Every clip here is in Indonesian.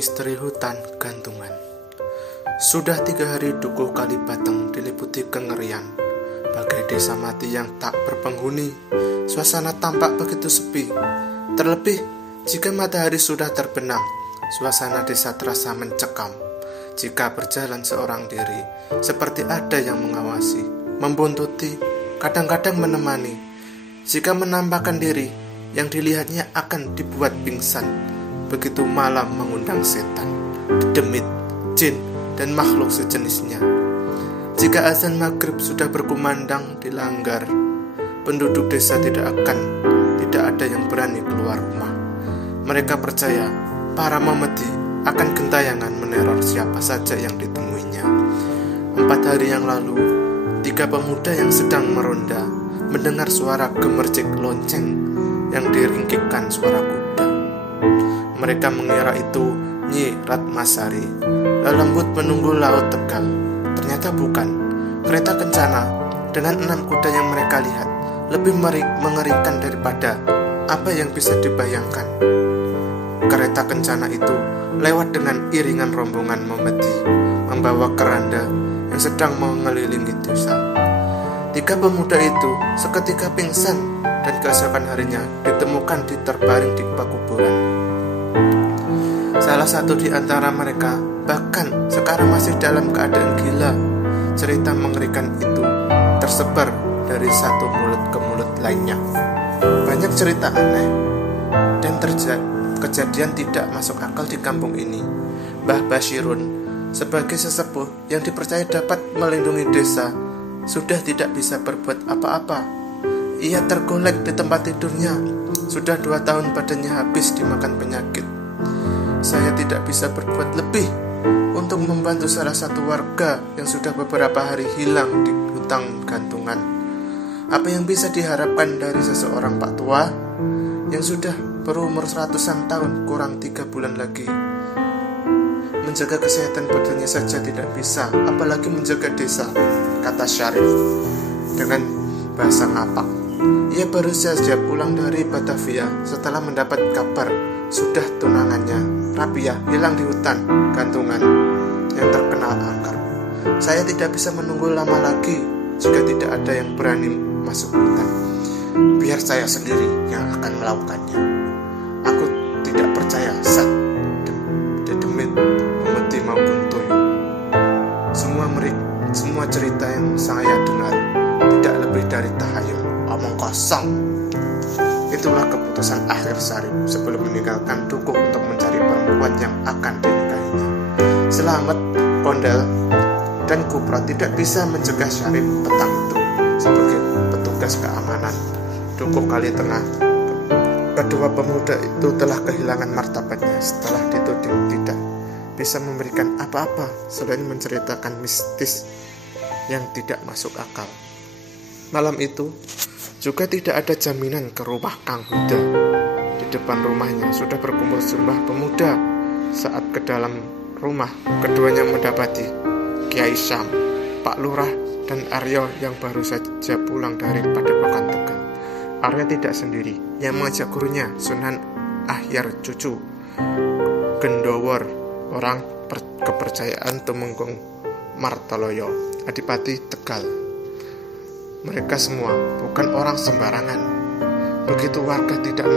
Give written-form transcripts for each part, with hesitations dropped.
Misteri hutan gantungan. Sudah 3 hari Dukuh Kalibata diliputi kengerian. Bagai desa mati yang tak berpenghuni, suasana tampak begitu sepi. Terlebih jika matahari sudah terbenam, suasana desa terasa mencekam. Jika berjalan seorang diri, seperti ada yang mengawasi, membuntuti, kadang-kadang menemani. Jika menampakkan diri, yang dilihatnya akan dibuat pingsan. Begitu malam mengundang setan, demit, jin, dan makhluk sejenisnya. Jika azan maghrib sudah berkumandang dilanggar, penduduk desa tidak ada yang berani keluar rumah. Mereka percaya para memedi akan gentayangan meneror siapa saja yang ditemuinya. 4 hari yang lalu, 3 pemuda yang sedang meronda mendengar suara gemercik lonceng yang diringkikkan suara kuda. Mereka mengira itu Nyi Ratmasari, lelembut menunggu laut Tegal. Ternyata bukan. Kereta kencana dengan 6 kuda yang mereka lihat lebih mengerikan daripada apa yang bisa dibayangkan. Kereta kencana itu lewat dengan iringan rombongan memedi, membawa keranda yang sedang mengelilingi desa. 3 pemuda itu seketika pingsan dan keesokan harinya ditemukan terbaring di pekuburan. Salah satu di antara mereka bahkan sekarang masih dalam keadaan gila. Cerita mengerikan itu tersebar dari satu mulut ke mulut lainnya. Banyak cerita aneh dan kejadian tidak masuk akal di kampung ini. Mbah Basyirun sebagai sesepuh yang dipercaya dapat melindungi desa sudah tidak bisa berbuat apa-apa. Ia tergolek di tempat tidurnya. Sudah 2 tahun badannya habis dimakan penyakit. Saya tidak bisa berbuat lebih untuk membantu salah satu warga yang sudah beberapa hari hilang di hutan gantungan. Apa yang bisa diharapkan dari seseorang Pak Tua yang sudah berumur ratusan tahun kurang 3 bulan lagi? Menjaga kesehatan badannya saja tidak bisa, apalagi menjaga desa, kata Syarif dengan bahasa ngapak. Ia baru saja pulang dari Batavia setelah mendapat kabar sudah tunangannya Rabiah hilang di hutan gantungan yang terkenal angker. Saya tidak bisa menunggu lama lagi jika tidak ada yang berani masuk hutan. Biar saya sendiri yang akan melakukannya. Aku tidak percaya Sat, Dedemit, Memedi maupun Toyo. Semua cerita yang saya dengar tidak lebih dari tahayul, omong kosong. Itulah keputusan akhir Syarif sebelum meninggalkan Dukuh untuk mencari perempuan yang akan dinikahinya. Selamat, Kondel, dan Kupra tidak bisa mencegah Syarif petang itu sebagai petugas keamanan Dukuh Kali Tengah. Kedua pemuda itu telah kehilangan martabatnya setelah dituding tidak bisa memberikan apa-apa selain menceritakan mistis yang tidak masuk akal. Malam itu juga tidak ada jaminan ke rumah Kang Huda. Di depan rumahnya sudah berkumpul sejumlah pemuda. Saat ke dalam rumah, keduanya mendapati Kiai Syam, Pak Lurah, dan Aryo yang baru saja pulang dari Padepokan Tegal. Aryo tidak sendiri, yang mengajak gurunya Sunan Ahyar Cucu Gendowor, orang kepercayaan Tumenggung Martoloyo, Adipati Tegal. Mereka semua bukan orang sembarangan. Begitu warga tidak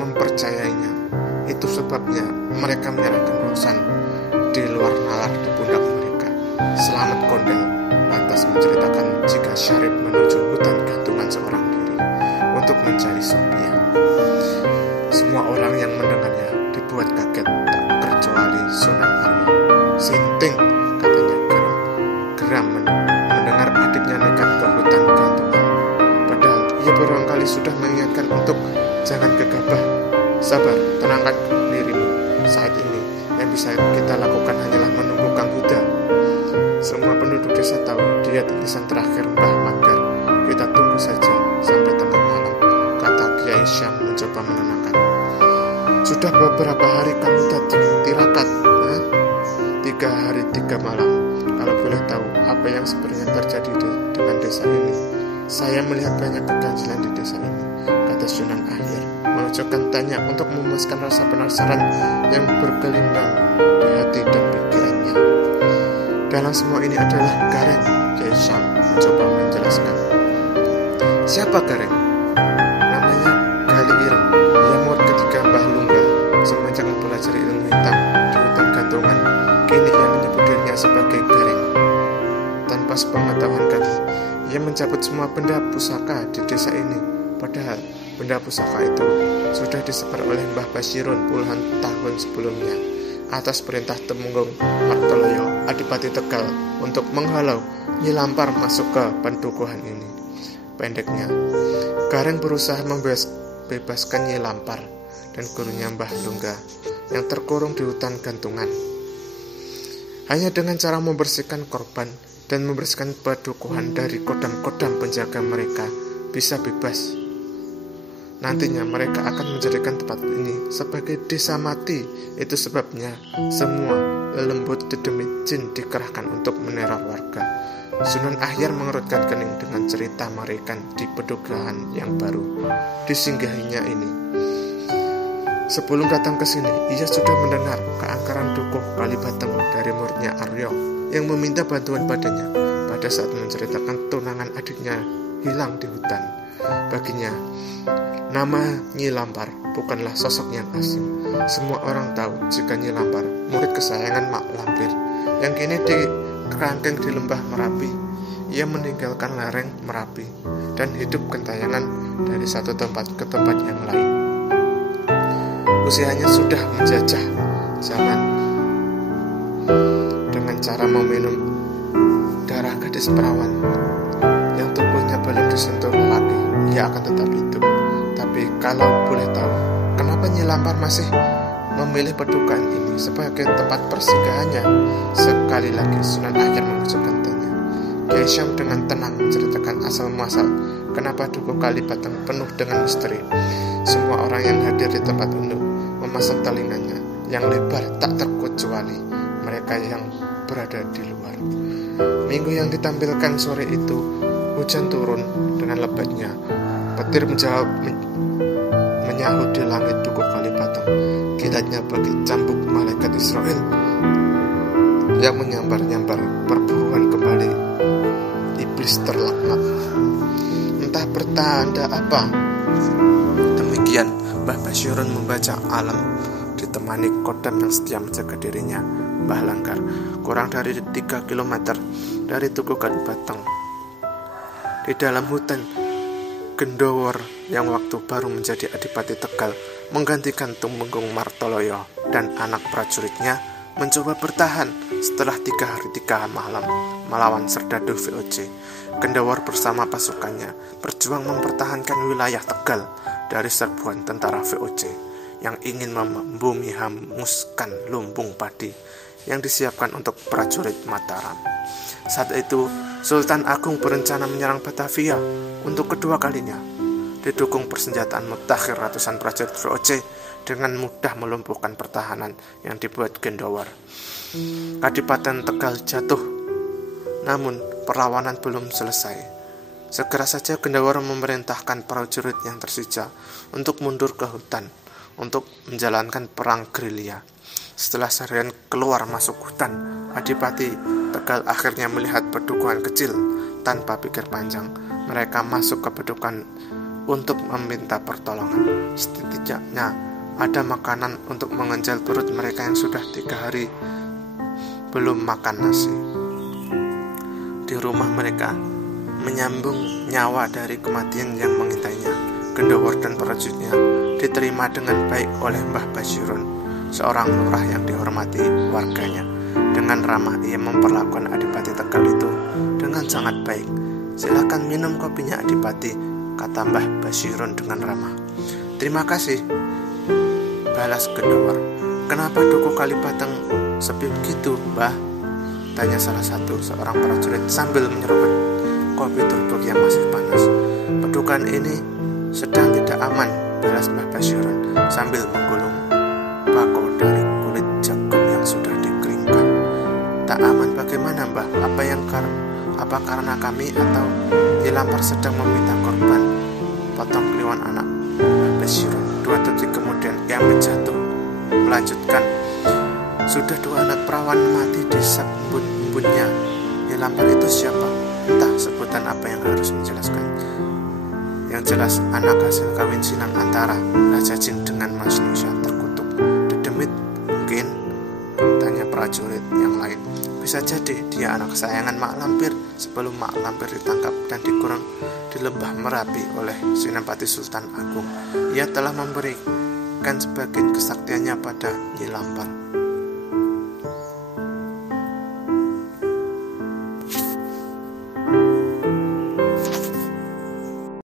mempercayainya, itu sebabnya mereka menyerahkan urusan di luar nalar di pundak mereka. Selamat Kondel lantas menceritakan jika Syarif menuju hutan gantungan seorang diri untuk mencari Sophia. Semua orang yang mendengarnya dibuat kaget, tak kecuali Sunan Aryo. Sinting, katanya geram mendengar adiknya nekat ke hutan gantungan. Padahal ia berulang kali sudah mengingatkan untuk jangan gegabah. Sabar, tenangkan dirimu. Saat ini yang bisa kita lakukan hanyalah menunggu Kang Huda. Semua penduduk desa tahu dia titisan terakhir Mbah Manggar. Kita tunggu saja sampai tengah malam, kata Kiai Syam mencoba menenangkan. Sudah beberapa hari Kang Huda tirakat. 3 hari 3 malam. Kalau boleh tahu apa yang sebenarnya terjadi dengan desa ini? Saya melihat banyak keganjilan di desa ini, kata kata Sunan Akhir, menunjukkan tanya untuk memuaskan rasa penasaran yang bergelindang di hati dan pikirannya. Dalam semua ini adalah Gareng. Kiai Syam mencoba menjelaskan. Siapa Gareng? Namanya Gali Ireng. Ia murid ketiga Mbah Lungga semenjak mempelajari ilmu hitam di hutan gantungan. Kini ia menyebut dirinya sebagai Gareng. Tanpa sepengetahuan Gali, ia mencabut semua benda pusaka di desa ini. Padahal benda pusaka itu sudah disebar oleh Mbah Basyirun puluhan tahun sebelumnya atas perintah Temenggung Martoloyo, Adipati Tegal, untuk menghalau Nyi Lampar masuk ke pendukuhan ini. Pendeknya, Gareng berusaha membebaskan Nyi Lampar dan gurunya Mbah Lungga yang terkurung di hutan gantungan. Hanya dengan cara membersihkan korban dan membersihkan pedukuhan dari kodam-kodam penjaga mereka bisa bebas. Nantinya mereka akan menjadikan tempat ini sebagai desa mati. Itu sebabnya semua lembut demi jin dikerahkan untuk meneror warga. Sunan Ahyar mengerutkan kening dengan cerita mengerikan di pedukuhan yang baru disinggahinya ini. Sebelum datang ke sini, ia sudah mendengar keangkaran dukuh Kalibateng dari muridnya Aryo yang meminta bantuan padanya pada saat menceritakan tunangan adiknya hilang di hutan. Baginya, nama Nyi Lampar bukanlah sosok yang asing. Semua orang tahu jika Nyi Lampar, murid kesayangan Mak Lampir, yang kini dikerangkeng di lembah Merapi. Ia meninggalkan lereng Merapi dan hidup gentayangan dari satu tempat ke tempat yang lain. Usianya sudah menjajah zaman dengan cara meminum darah gadis perawan yang tubuhnya belum disentuh lelaki. Ia akan tetap hidup. Tapi kalau boleh tahu, kenapa Nyi Lampar masih memilih pedukuhan ini sebagai tempat persinggahannya? Sekali lagi Sunan Akhir mengucapkan tanya. Kiai Syam dengan tenang menceritakan asal-muasal kenapa dukuh Kalibateng penuh dengan misteri. Semua orang yang hadir di tempat itu memasang telinganya yang lebar tak terkecuali mereka yang berada di luar. Minggu yang ditampilkan sore itu, hujan turun dengan lebatnya. Petir menyahut di langit dukuh Kalibateng. Kilatnya bagi cambuk malaikat Israel yang menyambar-nyambar perburuan kembali iblis terlaknat. Entah bertanda apa. Demikian Mbah Basyirun membaca alam ditemani kodam yang setia menjaga dirinya, Mbah Langgar, kurang dari 3 km dari Tugu Kalibateng. Di dalam hutan, Gendowor yang waktu baru menjadi Adipati Tegal menggantikan Temenggung Martoloyo dan anak prajuritnya mencoba bertahan setelah 3 hari 3 malam melawan serdadu VOC. Gendowor bersama pasukannya berjuang mempertahankan wilayah Tegal dari serbuan tentara VOC yang ingin membumi hanguskan lumbung padi yang disiapkan untuk prajurit Mataram. Saat itu, Sultan Agung berencana menyerang Batavia untuk kedua kalinya. Didukung persenjataan mutakhir ratusan prajurit VOC dengan mudah melumpuhkan pertahanan yang dibuat Gendowor. Kadipaten Tegal jatuh, namun perlawanan belum selesai. Segera saja Gendowor memerintahkan prajurit yang tersisa untuk mundur ke hutan untuk menjalankan perang gerilya. Setelah seharian keluar masuk hutan, Adipati Tegal akhirnya melihat pedukuhan kecil. Tanpa pikir panjang, mereka masuk ke pedukuhan untuk meminta pertolongan. Setidaknya ada makanan untuk mengenjal perut mereka yang sudah 3 hari belum makan nasi. Di rumah mereka menyambung nyawa dari kematian yang mengintainya. Gendowor dan prajuritnya diterima dengan baik oleh Mbah Basyirun, seorang lurah yang dihormati warganya. Dengan ramah ia memperlakukan Adipati Tegal itu dengan sangat baik. Silakan minum kopinya Adipati, kata Mbah Basyirun dengan ramah. Terima kasih, balas Gendowor. Kenapa dukuh Kalibateng sepi begitu, Mbah? Tanya salah satu seorang prajurit sambil menyeruput kopi turbuk yang masih panas. Pedukuhan ini sedang tidak aman, balas Mbah Basyirun sambil menggulung bako dari kulit jagung yang sudah dikeringkan. Tak aman bagaimana, Mbah? Apa karena kami atau Nyi Lampar sedang meminta korban? Potong kliwon anak Syirun. 2 detik kemudian ia menjatuh. Melanjutkan, sudah 2 anak perawan mati disebut-sebutnya. Nilampar itu siapa? Entah sebutan apa yang harus menjelaskan. Yang jelas anak hasil kawin silang antara Raja Jin dengan manusia terkutuk. Dedemit mungkin, tanya prajurit yang lain. Bisa jadi dia anak kesayangan Mak Lampir sebelum Mak Lampir ditangkap dan dikurung di lembah Merapi oleh Senapati Sultan Agung. Ia telah memberikan sebagian kesaktiannya pada Nyi Lampar.